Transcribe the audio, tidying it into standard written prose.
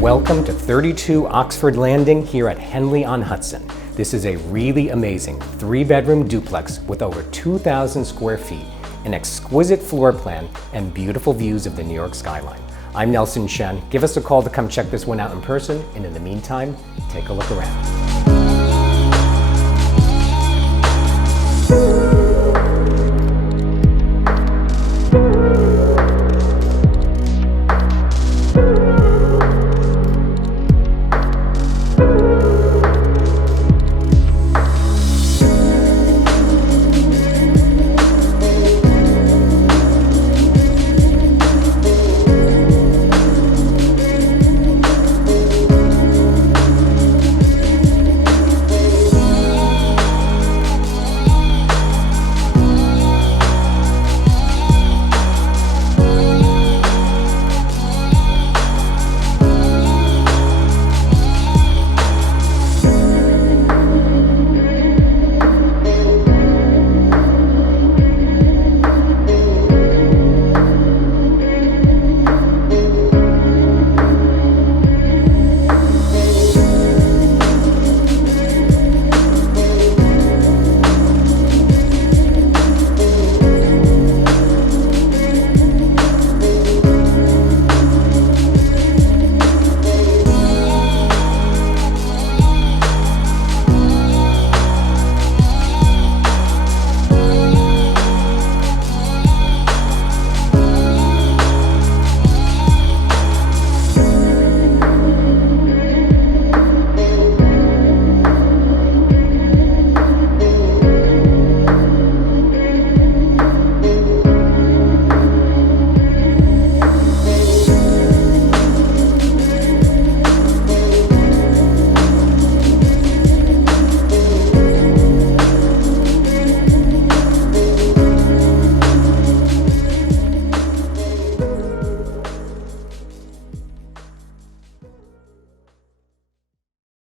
Welcome to 32 Oxford Landing here at Henley on Hudson. This is a really amazing 3-bedroom duplex with over 2,000 square feet, an exquisite floor plan, and beautiful views of the New York skyline. I'm Nelson Chen. Give us a call to come check this one out in person, and in the meantime, take a look around.